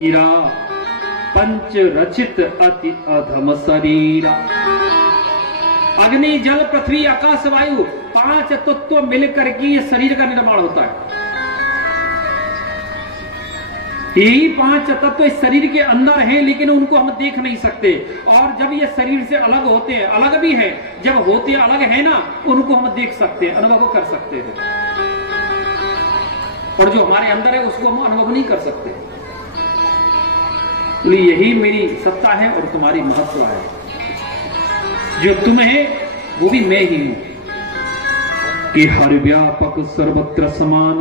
पंच रचित अति अधम शरीरा। अग्नि जल पृथ्वी आकाश वायु पांच तत्व मिलकर के ये शरीर का निर्माण होता है। यही पांच तत्व इस शरीर के अंदर हैं, लेकिन उनको हम देख नहीं सकते। और जब ये शरीर से अलग होते हैं, अलग भी है, जब होते अलग है ना, उनको हम देख सकते हैं, अनुभव कर सकते हैं। और जो हमारे अंदर है उसको हम अनुभव नहीं कर सकते। तो यही मेरी सत्ता है और तुम्हारी महत्व है। जो तुम है वो भी मैं ही हूं कि हर व्यापक सर्वत्र समान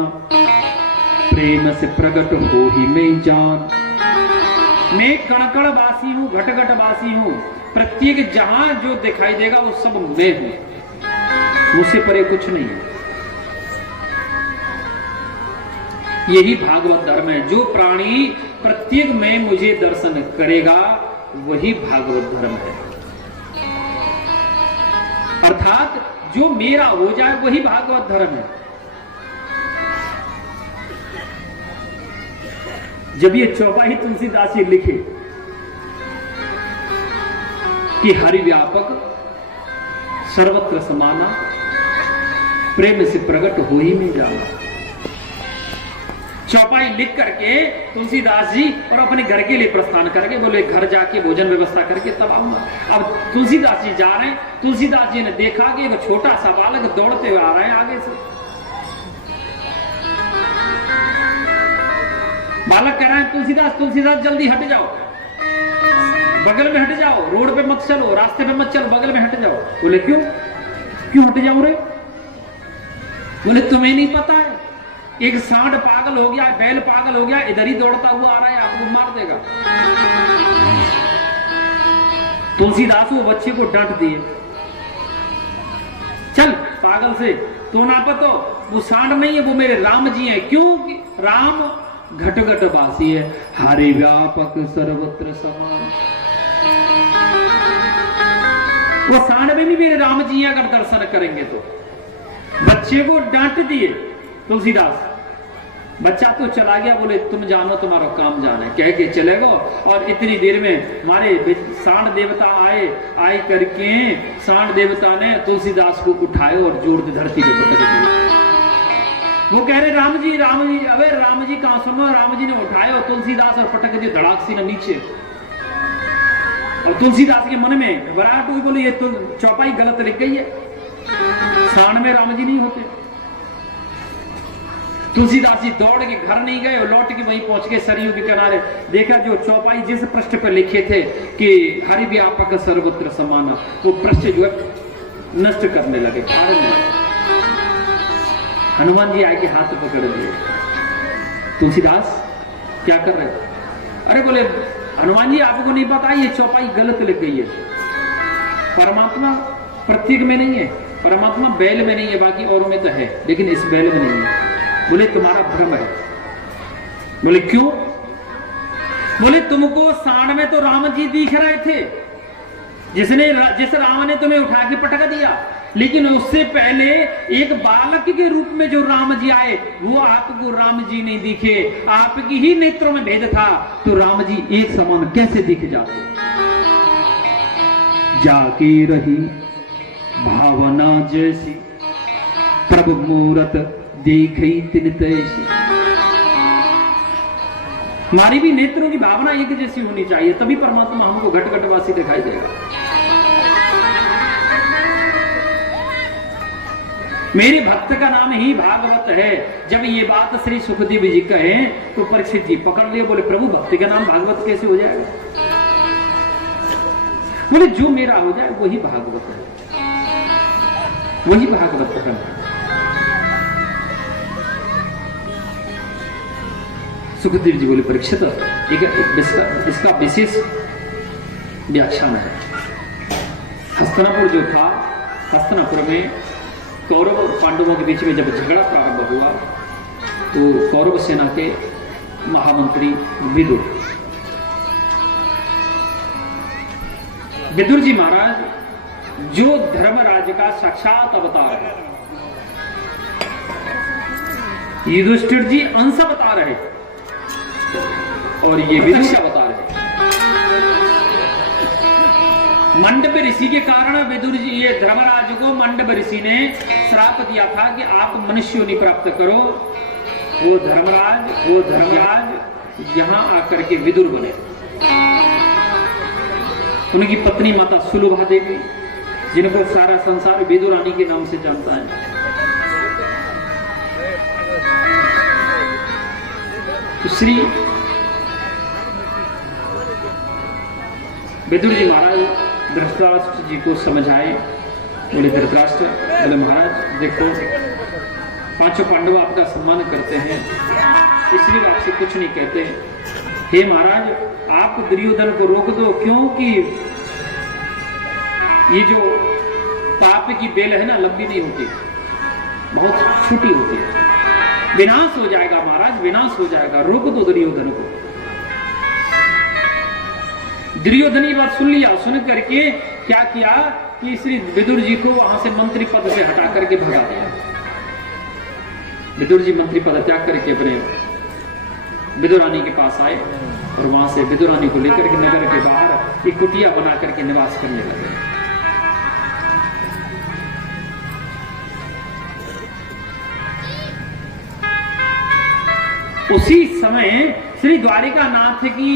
प्रेम से प्रकट हो ही मैं जान। मैं कण वासी हूं, घट घट वासी हूं। प्रत्येक जहां जो दिखाई देगा वो सब मैं हूं, मुझसे परे कुछ नहीं है। यही भागवत धर्म है। जो प्राणी प्रत्येक में मुझे दर्शन करेगा वही भागवत धर्म है। अर्थात जो मेरा हो जाए वही भागवत धर्म है। जब ये चौपाई तुलसीदास जी लिखे कि हरि व्यापक सर्वत्र समाना प्रेम से प्रकट हो ही नहीं जाना, चौपाई लिख करके तुलसीदास जी और अपने घर के लिए प्रस्थान करके बोले घर जाके भोजन व्यवस्था करके तब आऊंगा। अब तुलसीदास जी जा रहे हैं। तुलसीदास जी ने देखा कि एक छोटा सा बालक दौड़ते हुए आ रहे हैं आगे से। बालक कह रहा है तुलसीदास तुलसीदास जल्दी हट जाओ, बगल में हट जाओ, रोड पे मत चलो, रास्ते पे मत चलो, बगल में हट जाओ। बोले क्यों क्यों हट जाओ रे? बोले तुम्हें नहीं पता है, एक सांड पागल हो गया, बैल पागल हो गया, इधर ही दौड़ता हुआ आ रहा है, आपको मार देगा। तुलसीदास वो बच्चे को डांट दिए, चल पागल से तो ना पतो, वो सांड नहीं है, वो मेरे राम जी हैं। क्यों? राम घट घट वासी है, हरि व्यापक सर्वत्र समान। वो सांड में भी मेरे राम जी हैं, अगर दर्शन करेंगे तो। बच्चे को डांट दिए तुलसीदास। बच्चा तो चला गया, बोले तुम जानो, तुम्हारा काम जाना है, कह के चले गो। और इतनी देर में हमारे सांड देवता आए करके सांड देवता ने तुलसीदास को उठाए और जोर से धरती पे पटक दिया। वो कह रहे राम जी अबे राम जी कहां सुनो। राम जी ने उठाए और तुलसीदास और पटक दिए धड़ाक सी नीचे। और तुलसीदास के मन में घबराहट हुई, बोले ये तो चौपाई गलत लिख गई है, सांड में राम जी नहीं होते। तुलसीदास जी दौड़ के घर नहीं गए और लौट के वहीं पहुंच के सरयू के किनारे देखा जो चौपाई जिस पृष्ठ पर लिखे थे कि हरि व्यापक सर्वत्र समाना, वो पृष्ठ जो है नष्ट करने लगे, फाड़ने लगे। हनुमान जी आके हाथ पकड़ लिए। तुलसीदास क्या कर रहे? अरे बोले हनुमान जी आपको नहीं पता, ये चौपाई गलत लिख गई है। परमात्मा प्रत्येक में नहीं है, परमात्मा बैल में नहीं है, बाकी और में तो है, लेकिन इस बैल में नहीं है। बोले तुम्हारा भ्रम है। बोले क्यों? बोले तुमको सांड में तो राम जी दिख रहे थे, जिस राम ने तुम्हें उठा के पटक दिया, लेकिन उससे पहले एक बालक के रूप में जो राम जी आए वो आपको राम जी नहीं दिखे, आपकी ही नेत्रों में भेद था। तो राम जी एक समान कैसे दिख जाते? जाके रही भावना जैसी प्रभु मूरत देखी तिन तैसी। हमारी भी नेत्रों की भावना एक जैसी होनी चाहिए, तभी परमात्मा हमको घट घटवासी दिखाई देगा। मेरे भक्त का नाम ही भागवत है। जब ये बात श्री सुखदेव जी कहें तो परीक्षित जी पकड़ लिए, बोले प्रभु भक्ति का नाम भागवत कैसे हो जाएगा? बोले जो मेरा हो जाए वही भागवत है, वही भागवत है। सुखदेव जी बोले परीक्षित इसका विशेष व्याख्यान है। हस्तिनापुर जो था, हस्तिनापुर में कौरव और पांडवों के बीच में जब झगड़ा प्रारंभ हुआ तो कौरव सेना के महामंत्री विदुर जी महाराज जो धर्मराज का साक्षात अवतार है, युधिष्ठिर जी अंश बता रहे। और ये विदुषा बता रहे हैं। मंडप ऋषि के कारण विदुर जी, ये धर्मराज को मंडप ऋषि ने श्राप दिया था कि आप मनुष्य योनि प्राप्त करो। वो धर्मराज यहाँ आकर के विदुर बने। उनकी पत्नी माता सुलभा देवी, जिनको सारा संसार विदुरानी के नाम से जानता है। तो श्री विदुर जी महाराज धृतराष्ट्र जी को समझाए। बोले धृतराष्ट्र, बोले महाराज देखो, पांचों पांडव आपका सम्मान करते हैं, इसलिए आपसे कुछ नहीं कहते। हे महाराज, आप दुर्योधन को रोक दो, क्योंकि ये जो पाप की बेल है ना, लंबी नहीं होती, बहुत छोटी होती है। विनाश हो जाएगा महाराज, विनाश हो जाएगा, रोक दो दुर्योधन को। दुर्योधन ये बात सुन लिया। सुन करके क्या किया कि श्री विदुर जी को वहां से मंत्री पद से हटा करके भगा दिया। विदुर जी मंत्री पद त्याग करके अपने विदुरानी के पास आए और वहां से विदुरानी को लेकर के नगर के बाहर एक कुटिया बना करके निवास करने लगे। उसी समय श्री द्वारिका नाथ की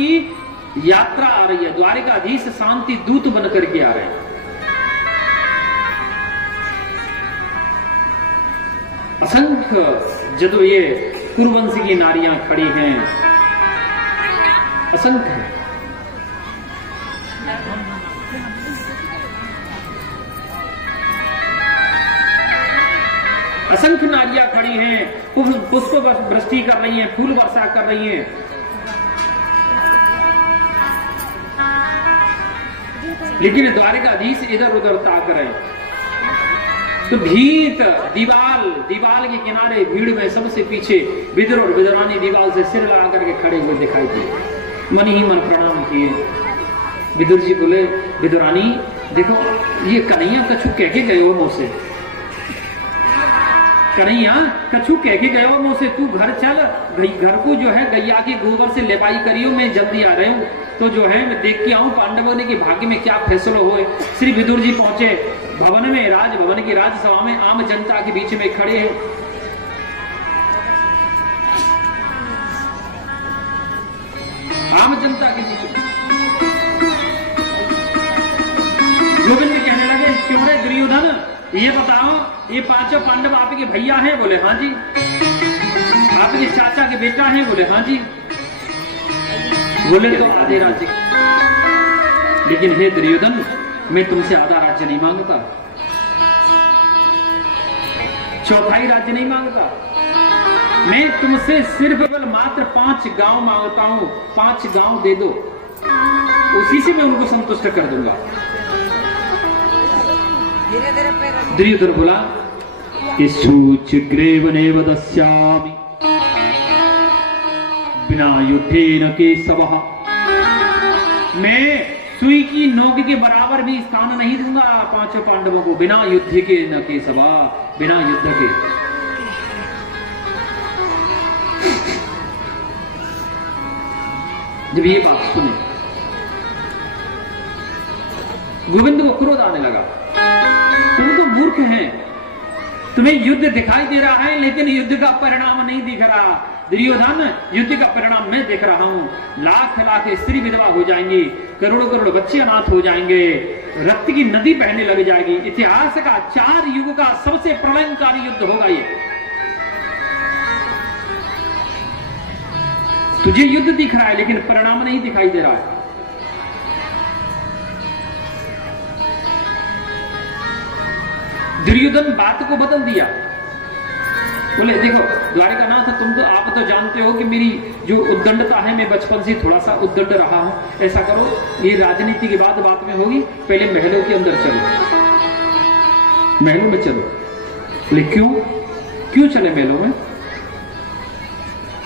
यात्रा आ रही है। द्वारिकाधीश शांति दूत बन करके आ रहे हैं। असंख्य जदो ये कुरुवंश की नारियां खड़ी हैं, असंख्य असंख्य नारियां खड़ी हैं, पुष्प वृष्टि कर रही हैं, फूल वर्षा कर रही हैं। लेकिन द्वारिकाधीश इधर उधर ताक रहे हैं। तो भीत दीवाल के किनारे भीड़ में सबसे पीछे विदुर और विदुरानी दीवाल से सिर लगा करके खड़े हुए दिखाई दिए। मन ही मन प्रणाम किए। विदुर जी बोले, विदुरानी देखो, ये कन्हैया कछु कह के गए हो मुझसे, कन्हैया कछु कह के गए हो मुझसे, तू घर चल, घर को जो है गैया के गोबर से लेपाई करियो, मैं जल्दी आ रहे हूँ। तो जो है मैं देख के आऊं पांडवों ने कि भाग्य में क्या फैसला हुए। श्री विदुर जी पहुंचे भवन में, राजभवन की राजसभा में, आम जनता के बीच में खड़े हैं। आम जनता के बीच में गोविंद कहने लगे, क्यों रे दुर्योधन, ये बताओ, ये पांचों पांडव आपके भैया हैं? बोले हाँ जी। आपके चाचा के बेटा हैं? बोले हाँ जी। बोले तो आधे राज्य, लेकिन हे दुर्योधन, मैं तुमसे आधा राज्य नहीं मांगता, चौथाई राज्य नहीं मांगता, मैं तुमसे सिर्फ केवल मात्र 5 गांव मांगता हूं। 5 गांव दे दो, उसी से मैं उनको संतुष्ट कर दूंगा। दुर्योधन बोला, ग्रेवनेव दस्यामि बिना युद्धेन केशवः, मैं सुई की नोक के बराबर भी स्थान नहीं दूंगा पांचों पांडवों को, बिना युद्ध के न केशवा, बिना युद्ध के। जब ये बात सुने गोविंद को क्रोध आने लगा। तुम तो मूर्ख हैं, तुम्हें युद्ध दिखाई दे रहा है लेकिन युद्ध का परिणाम नहीं दिख रहा। दुर्योधन, युद्ध का परिणाम मैं देख रहा हूं। लाख लाख स्त्री विधवा हो जाएंगी, करोड़ों करोड़ बच्चे अनाथ हो जाएंगे, रक्त की नदी बहने लग जाएगी। इतिहास का 4 युग का सबसे प्रलयंकारी युद्ध होगा ये। तुझे युद्ध दिख रहा है लेकिन परिणाम नहीं दिखाई दे रहा है। दुर्योधन बात को बदल दिया। बोले देखो द्वारिका नाथ, आप तो जानते हो कि मेरी जो उद्दंडता है, मैं बचपन से थोड़ा सा उद्दंड रहा हूं। ऐसा करो, ये राजनीति की बात में होगी, पहले महलों के अंदर चलो, महलों में चलो। बोले क्यों चले महलों में?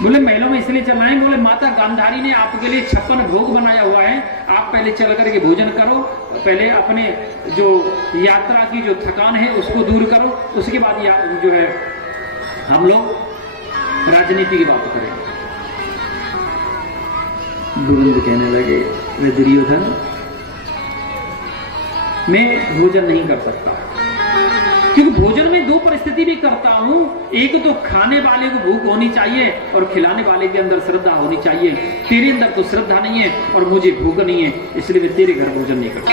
बोले महलों में इसलिए चलना है, बोले माता गांधारी ने आपके लिए 56 भोग बनाया हुआ है, आप पहले चल करके भोजन करो, पहले अपने जो यात्रा की जो थकान है उसको दूर करो, उसके बाद जो है हम लोग राजनीति की बात करें। दुरंद कहने लगे, वे दुर्योधन, मैं भोजन नहीं कर सकता, क्योंकि भोजन में दो परिस्थिति भी करता हूं। एक तो खाने वाले को भूख होनी चाहिए और खिलाने वाले के अंदर श्रद्धा होनी चाहिए। तेरे अंदर तो श्रद्धा नहीं है और मुझे भूख नहीं है, इसलिए मैं तेरे घर भोजन नहीं करता।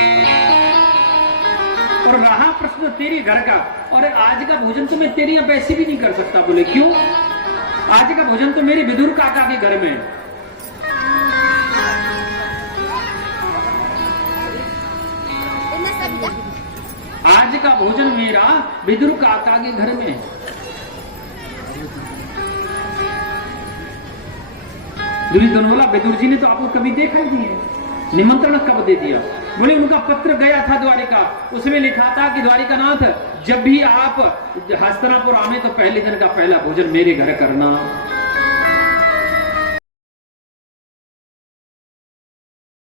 और रहा प्रश्न तेरे घर का, और आज का भोजन तो मैं तेरे यहाँ वैसे भी नहीं कर सकता। बोले क्यों? आज का भोजन तो मेरे विदुर काका के घर में है। आज का भोजन मेरा विदुर काका के घर में है। दुर्योधन बोला, विदुर जी ने तो आपको कभी देखा ही नहीं है, निमंत्रण कब दे दिया? बोले, उनका पत्र गया था द्वारिका, उसमें लिखा था कि द्वारिकानाथ, जब भी आप हस्तिनापुर आने तो पहले दिन का पहला भोजन मेरे घर करना।